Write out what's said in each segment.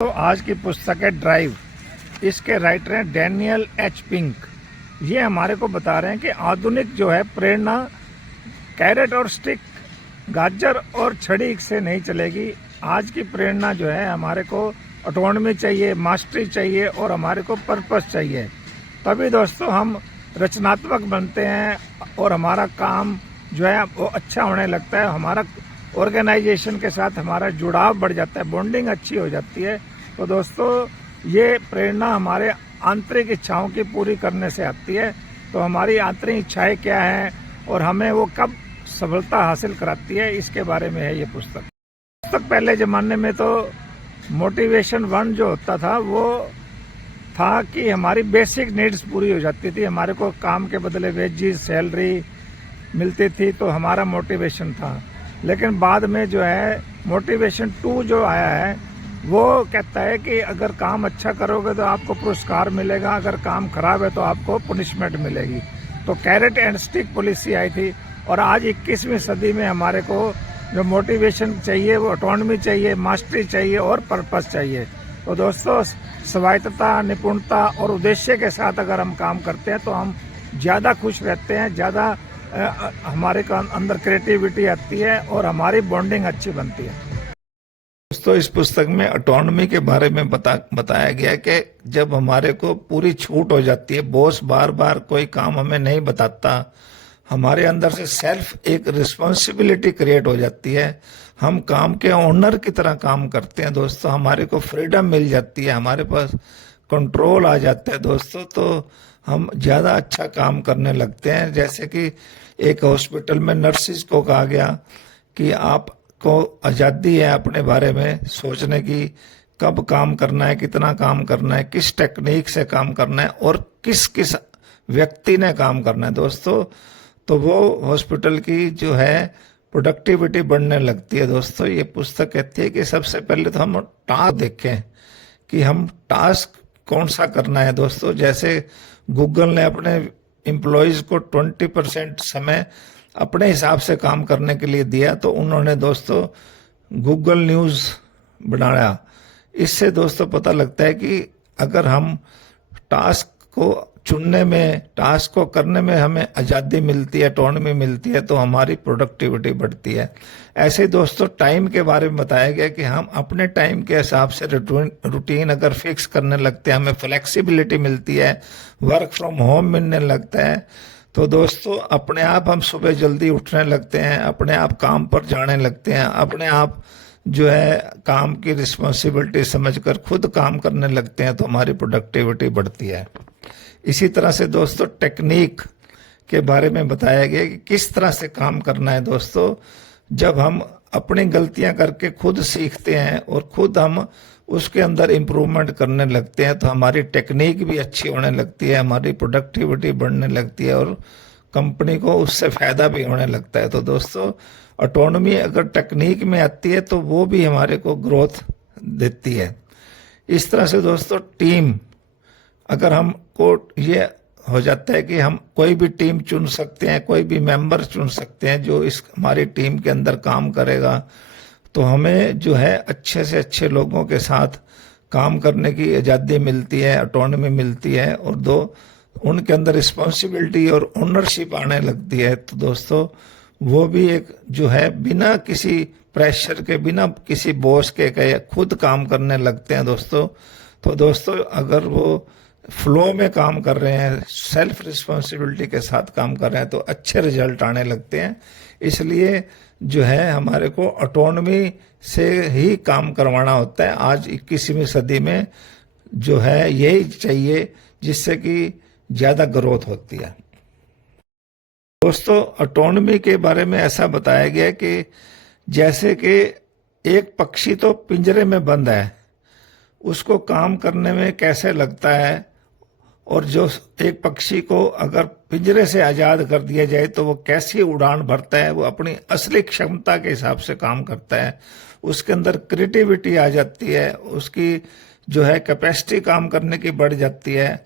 तो आज की पुस्तक है ड्राइव। इसके राइटर हैं डैनियल एच पिंक। ये हमारे को बता रहे हैं कि आधुनिक जो है प्रेरणा कैरेट और स्टिक, गाजर और छड़ी से नहीं चलेगी। आज की प्रेरणा जो है हमारे को ऑटोनॉमी चाहिए, मास्टरी चाहिए और हमारे को पर्पस चाहिए। तभी दोस्तों हम रचनात्मक बनते हैं और हमारा काम जो है वो अच्छा होने लगता है। हमारा ऑर्गेनाइजेशन के साथ हमारा जुड़ाव बढ़ जाता है, बॉन्डिंग अच्छी हो जाती है। तो दोस्तों ये प्रेरणा हमारे आंतरिक इच्छाओं की पूरी करने से आती है। तो हमारी आंतरिक इच्छाएं क्या हैं और हमें वो कब सफलता हासिल कराती है, इसके बारे में है ये पुस्तक। पहले ज़माने में तो मोटिवेशन 1 जो होता था वो था कि हमारी बेसिक नीड्स पूरी हो जाती थी। हमारे को काम के बदले वेजेस, सैलरी मिलती थी, तो हमारा मोटिवेशन था। लेकिन बाद में जो है मोटिवेशन 2 जो आया है वो कहता है कि अगर काम अच्छा करोगे तो आपको पुरस्कार मिलेगा, अगर काम खराब है तो आपको पनिशमेंट मिलेगी। तो कैरेट एंड स्टिक पॉलिसी आई थी। और आज 21वीं सदी में हमारे को जो मोटिवेशन चाहिए वो ऑटोनॉमी चाहिए, मास्टरी चाहिए और पर्पस चाहिए। तो दोस्तों स्वायत्तता, निपुणता और उद्देश्य के साथ अगर हम काम करते हैं तो हम ज़्यादा खुश रहते हैं, ज़्यादा हमारे अंदर क्रिएटिविटी आती है और हमारी बॉन्डिंग अच्छी बनती है। दोस्तों इस पुस्तक में ऑटोनॉमी के बारे में बताया गया है कि जब हमारे को पूरी छूट हो जाती है, बॉस बार बार कोई काम हमें नहीं बताता, हमारे अंदर से सेल्फ एक रिस्पॉन्सिबिलिटी क्रिएट हो जाती है, हम काम के ओनर की तरह काम करते हैं दोस्तों, हमारे को फ्रीडम मिल जाती है, हमारे पास कंट्रोल आ जाता है दोस्तों, तो हम ज़्यादा अच्छा काम करने लगते हैं। जैसे कि एक हॉस्पिटल में नर्सिस को कहा गया कि आप को आज़ादी है अपने बारे में सोचने की, कब काम करना है, कितना काम करना है, किस टेक्निक से काम करना है और किस किस व्यक्ति ने काम करना है दोस्तों। तो वो हॉस्पिटल की जो है प्रोडक्टिविटी बढ़ने लगती है दोस्तों। ये पुस्तक कहती है कि सबसे पहले तो हम टास्क देखें कि हम टास्क कौन सा करना है दोस्तों। जैसे गूगल ने अपने एम्प्लॉयज़ को 20% समय अपने हिसाब से काम करने के लिए दिया, तो उन्होंने दोस्तों गूगल न्यूज़ बनाया। इससे दोस्तों पता लगता है कि अगर हम टास्क को चुनने में, टास्क को करने में हमें आज़ादी मिलती है, ऑटोनॉमी मिलती है, तो हमारी प्रोडक्टिविटी बढ़ती है। ऐसे ही दोस्तों टाइम के बारे में बताया गया कि हम अपने टाइम के हिसाब से रूटीन अगर फिक्स करने लगते हैं, हमें फ्लेक्सिबिलिटी मिलती है, वर्क फ्रॉम होम मिलने लगता है। तो दोस्तों अपने आप हम सुबह जल्दी उठने लगते हैं, अपने आप काम पर जाने लगते हैं, अपने आप जो है काम की रिस्पॉन्सिबिलिटी समझकर खुद काम करने लगते हैं, तो हमारी प्रोडक्टिविटी बढ़ती है। इसी तरह से दोस्तों टेक्निक के बारे में बताया गया कि किस तरह से काम करना है दोस्तों। जब हम अपनी गलतियां करके खुद सीखते हैं और खुद हम उसके अंदर इम्प्रूवमेंट करने लगते हैं, तो हमारी टेक्निक भी अच्छी होने लगती है, हमारी प्रोडक्टिविटी बढ़ने लगती है और कंपनी को उससे फ़ायदा भी होने लगता है। तो दोस्तों ऑटोनॉमी अगर टेक्निक में आती है तो वो भी हमारे को ग्रोथ देती है। इस तरह से दोस्तों टीम, अगर हमको ये हो जाता है कि हम कोई भी टीम चुन सकते हैं, कोई भी मेंबर चुन सकते हैं जो इस हमारी टीम के अंदर काम करेगा, तो हमें जो है अच्छे से अच्छे लोगों के साथ काम करने की आज़ादी मिलती है, ऑटोनॉमी मिलती है और उनके अंदर रिस्पॉन्सिबिलिटी और ओनरशिप आने लगती है। तो दोस्तों वो भी एक जो है बिना किसी प्रेशर के, बिना किसी बॉस के खुद काम करने लगते हैं दोस्तों। तो दोस्तों अगर वो फ्लो में काम कर रहे हैं, सेल्फ रिस्पॉन्सिबिलिटी के साथ काम कर रहे हैं, तो अच्छे रिजल्ट आने लगते हैं। इसलिए जो है हमारे को ऑटोनॉमी से ही काम करवाना होता है। आज 21वीं सदी में जो है यही चाहिए जिससे कि ज़्यादा ग्रोथ होती है। दोस्तों ऑटोनॉमी के बारे में ऐसा बताया गया कि जैसे कि एक पक्षी तो पिंजरे में बंद है, उसको काम करने में कैसे लगता है, और जो एक पक्षी को अगर पिंजरे से आज़ाद कर दिया जाए तो वो कैसी उड़ान भरता है, वो अपनी असली क्षमता के हिसाब से काम करता है, उसके अंदर क्रिएटिविटी आ जाती है, उसकी जो है कैपेसिटी काम करने की बढ़ जाती है,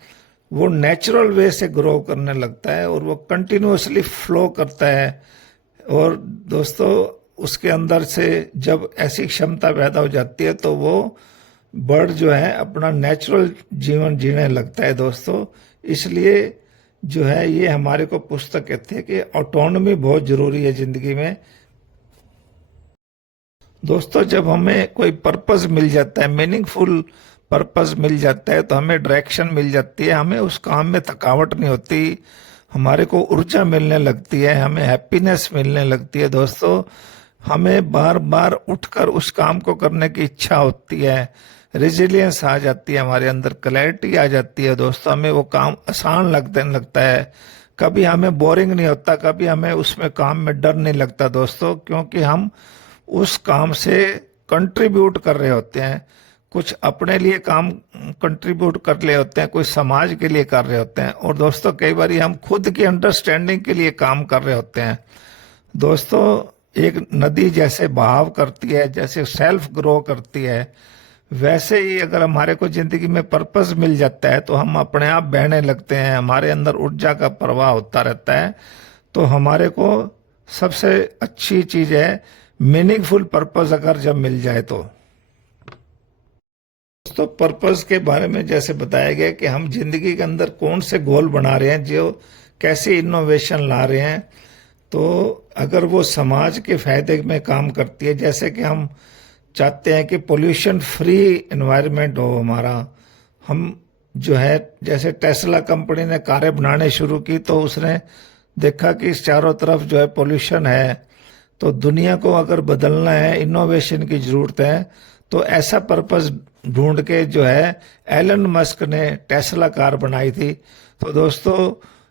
वो नेचुरल वे से ग्रो करने लगता है और वो कंटिन्यूअसली फ्लो करता है। और दोस्तों उसके अंदर से जब ऐसी क्षमता पैदा हो जाती है तो वो बर्ड जो है अपना नेचुरल जीवन जीने लगता है दोस्तों। इसलिए जो है ये हमारे को पुस्तक कहते हैं कि ऑटोनॉमी बहुत जरूरी है जिंदगी में। दोस्तों जब हमें कोई पर्पस मिल जाता है, मीनिंगफुल पर्पस मिल जाता है, तो हमें डायरेक्शन मिल जाती है, हमें उस काम में थकावट नहीं होती, हमारे को ऊर्जा मिलने लगती है, हमें हैप्पीनेस मिलने लगती है दोस्तों। हमें बार बार उठकर उस काम को करने की इच्छा होती है, रेजिलियंस आ जाती है हमारे अंदर, क्लैरिटी आ जाती है दोस्तों, हमें वो काम आसान लगता है। कभी हमें बोरिंग नहीं होता, कभी हमें उसमें काम में डर नहीं लगता दोस्तों, क्योंकि हम उस काम से कंट्रीब्यूट कर रहे होते हैं, कुछ अपने लिए काम कंट्रीब्यूट कर रहे होते हैं, कोई समाज के लिए कर रहे होते हैं, और दोस्तों कई बार हम खुद की अंडरस्टैंडिंग के लिए काम कर रहे होते हैं दोस्तों। एक नदी जैसे बहाव करती है, जैसे सेल्फ ग्रो करती है, वैसे ही अगर हमारे को जिंदगी में पर्पस मिल जाता है तो हम अपने आप बहने लगते हैं, हमारे अंदर ऊर्जा का प्रवाह होता रहता है। तो हमारे को सबसे अच्छी चीज है मीनिंगफुल पर्पस अगर जब मिल जाए तो पर्पस के बारे में जैसे बताया गया कि हम जिंदगी के अंदर कौन से गोल बना रहे हैं, जो कैसी इनोवेशन ला रहे हैं, तो अगर वो समाज के फायदे में काम करती है, जैसे कि हम चाहते हैं कि पोल्यूशन फ्री एनवायरनमेंट हो हमारा। हम जो है जैसे टेस्ला कंपनी ने कारें बनाने शुरू की तो उसने देखा कि इस चारों तरफ जो है पोल्यूशन है, तो दुनिया को अगर बदलना है, इनोवेशन की जरूरत है, तो ऐसा पर्पस ढूंढ के जो है एलन मस्क ने टेस्ला कार बनाई थी। तो दोस्तों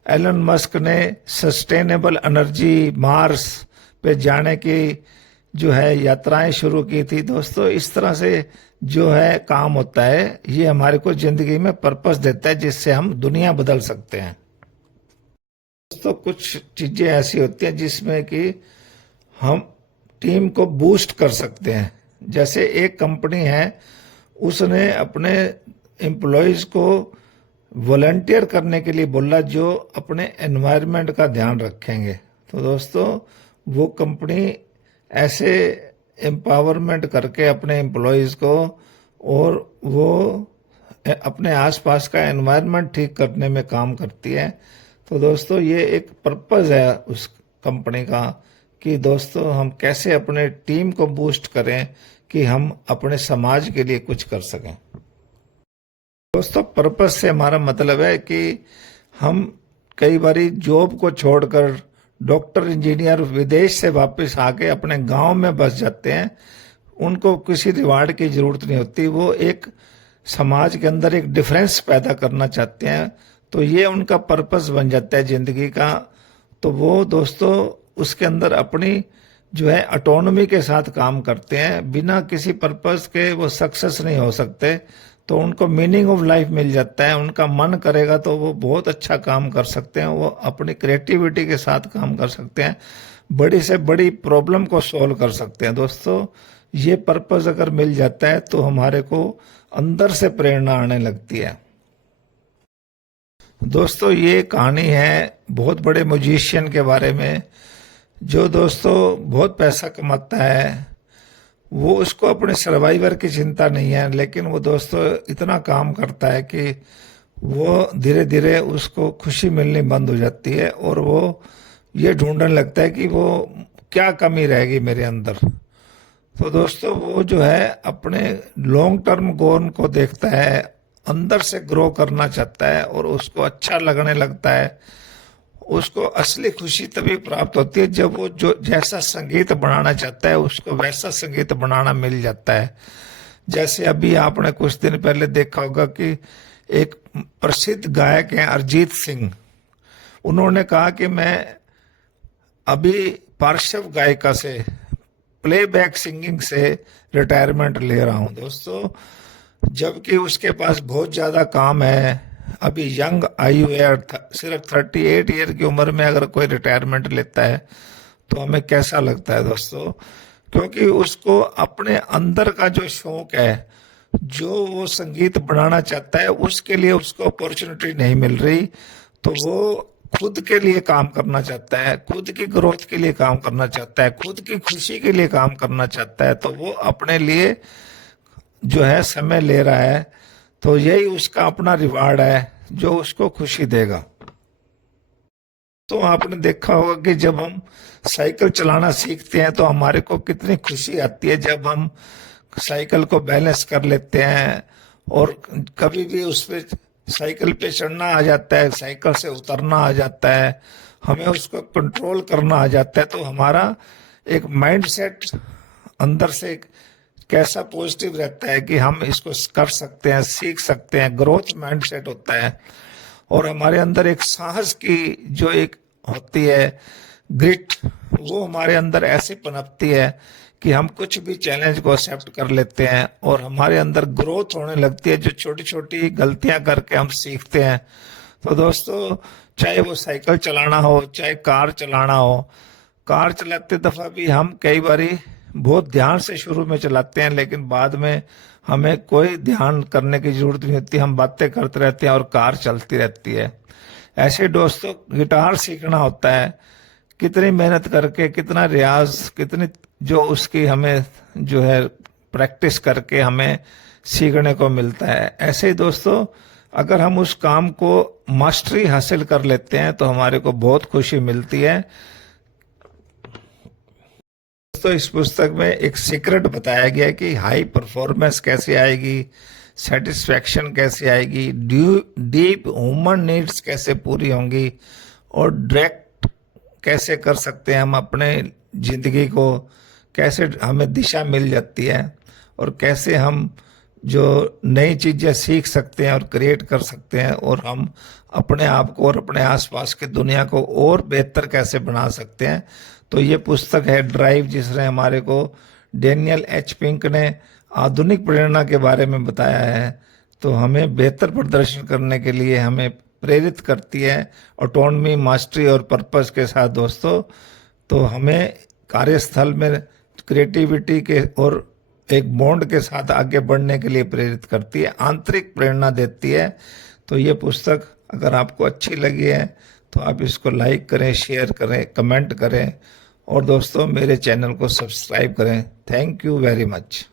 एलन मस्क ने सस्टेनेबल एनर्जी, मार्स पे जाने की जो है यात्राएं शुरू की थी दोस्तों। इस तरह से जो है काम होता है, ये हमारे को जिंदगी में पर्पस देता है जिससे हम दुनिया बदल सकते हैं दोस्तों। कुछ चीजें ऐसी होती हैं जिसमें कि हम टीम को बूस्ट कर सकते हैं। जैसे एक कंपनी है, उसने अपने एम्प्लॉयज को वॉलंटियर करने के लिए बोला जो अपने एनवायरनमेंट का ध्यान रखेंगे। तो दोस्तों वो कंपनी ऐसे एम्पावरमेंट करके अपने एम्प्लॉयज को, और वो अपने आसपास का एनवायरनमेंट ठीक करने में काम करती है। तो दोस्तों ये एक पर्पस है उस कंपनी का कि दोस्तों हम कैसे अपने टीम को बूस्ट करें कि हम अपने समाज के लिए कुछ कर सकें। दोस्तों पर्पस से हमारा मतलब है कि हम कई बारी जॉब को छोड़कर डॉक्टर, इंजीनियर विदेश से वापस आके अपने गांव में बस जाते हैं, उनको किसी रिवार्ड की जरूरत नहीं होती, वो एक समाज के अंदर एक डिफरेंस पैदा करना चाहते हैं, तो ये उनका पर्पस बन जाता है जिंदगी का। तो वो दोस्तों उसके अंदर अपनी जो है ऑटोनॉमी के साथ काम करते हैं, बिना किसी पर्पस के वो सक्सेस नहीं हो सकते, तो उनको मीनिंग ऑफ लाइफ मिल जाता है। उनका मन करेगा तो वो बहुत अच्छा काम कर सकते हैं, वो अपनी क्रिएटिविटी के साथ काम कर सकते हैं, बड़ी से बड़ी प्रॉब्लम को सॉल्व कर सकते हैं दोस्तों। ये पर्पस अगर मिल जाता है तो हमारे को अंदर से प्रेरणा आने लगती है दोस्तों। ये कहानी है बहुत बड़े म्यूजिशियन के बारे में, जो दोस्तों बहुत पैसा कमाता है, वो उसको अपने सर्वाइवर की चिंता नहीं है, लेकिन वो दोस्तों इतना काम करता है कि वो धीरे धीरे उसको खुशी मिलनी बंद हो जाती है, और वो ये ढूंढने लगता है कि वो क्या कमी रहेगी मेरे अंदर। तो दोस्तों वो जो है अपने लॉन्ग टर्म गोल को देखता है, अंदर से ग्रो करना चाहता है, और उसको अच्छा लगने लगता है। उसको असली खुशी तभी प्राप्त होती है जब वो जो जैसा संगीत बनाना चाहता है उसको वैसा संगीत बनाना मिल जाता है। जैसे अभी आपने कुछ दिन पहले देखा होगा कि एक प्रसिद्ध गायक हैं अरिजीत सिंह, उन्होंने कहा कि मैं अभी पार्श्व गायिका से, प्लेबैक सिंगिंग से रिटायरमेंट ले रहा हूं दोस्तों, जबकि उसके पास बहुत ज्यादा काम है। अभी यंग आयु है, सिर्फ 38 ईयर की उम्र में अगर कोई रिटायरमेंट लेता है तो हमें कैसा लगता है दोस्तों, क्योंकि उसको अपने अंदर का जो शौक है, जो वो संगीत बनाना चाहता है, उसके लिए उसको अपॉर्चुनिटी नहीं मिल रही, तो वो खुद के लिए काम करना चाहता है, खुद की ग्रोथ के लिए काम करना चाहता है, खुद की खुशी के लिए काम करना चाहता है, तो वो अपने लिए जो है समय ले रहा है, तो यही उसका अपना रिवार्ड है जो उसको खुशी देगा। तो आपने देखा होगा कि जब हम साइकिल चलाना सीखते हैं तो हमारे को कितनी खुशी आती है जब हम साइकिल को बैलेंस कर लेते हैं, और कभी भी उस पे साइकिल पे चढ़ना आ जाता है, साइकिल से उतरना आ जाता है, हमें उसको कंट्रोल करना आ जाता है, तो हमारा एक माइंड सेट अंदर से कैसा पॉजिटिव रहता है कि हम इसको कर सकते हैं, सीख सकते हैं, ग्रोथ माइंड सेट होता है। और हमारे अंदर एक साहस की जो एक होती है ग्रिट, वो हमारे अंदर ऐसे पनपती है कि हम कुछ भी चैलेंज को एक्सेप्ट कर लेते हैं और हमारे अंदर ग्रोथ होने लगती है, जो छोटी छोटी गलतियां करके हम सीखते हैं। तो दोस्तों, चाहे वो साइकिल चलाना हो, चाहे कार चलाना हो, कार चलाते दफा भी हम कई बारी बहुत ध्यान से शुरू में चलाते हैं, लेकिन बाद में हमें कोई ध्यान करने की जरूरत नहीं होती, हम बातें करते रहते हैं और कार चलती रहती है। ऐसे दोस्तों, गिटार सीखना होता है, कितनी मेहनत करके, कितना रियाज, कितनी जो उसकी हमें जो है प्रैक्टिस करके हमें सीखने को मिलता है। ऐसे ही दोस्तों, अगर हम उस काम को मास्टरी हासिल कर लेते हैं तो हमारे को बहुत खुशी मिलती है। तो इस पुस्तक में एक सीक्रेट बताया गया है कि हाई परफॉर्मेंस कैसे आएगी, सेटिस्फैक्शन कैसे आएगी, डीप ह्यूमन नीड्स कैसे पूरी होंगी, और डायरेक्ट कैसे कर सकते हैं हम अपने जिंदगी को, कैसे हमें दिशा मिल जाती है, और कैसे हम जो नई चीज़ें सीख सकते हैं और क्रिएट कर सकते हैं, और हम अपने आप को और अपने आसपास की दुनिया को और बेहतर कैसे बना सकते हैं। तो ये पुस्तक है ड्राइव, जिसने हमारे को डैनियल एच पिंक ने आधुनिक प्रेरणा के बारे में बताया है। तो हमें बेहतर प्रदर्शन करने के लिए हमें प्रेरित करती है ऑटोनॉमी, मास्टरी और पर्पस के साथ दोस्तों। तो हमें कार्यस्थल में क्रिएटिविटी के और एक बॉन्ड के साथ आगे बढ़ने के लिए प्रेरित करती है, आंतरिक प्रेरणा देती है। तो ये पुस्तक अगर आपको अच्छी लगी है तो आप इसको लाइक करें, शेयर करें, कमेंट करें, और दोस्तों मेरे चैनल को सब्सक्राइब करें। Thank you very much.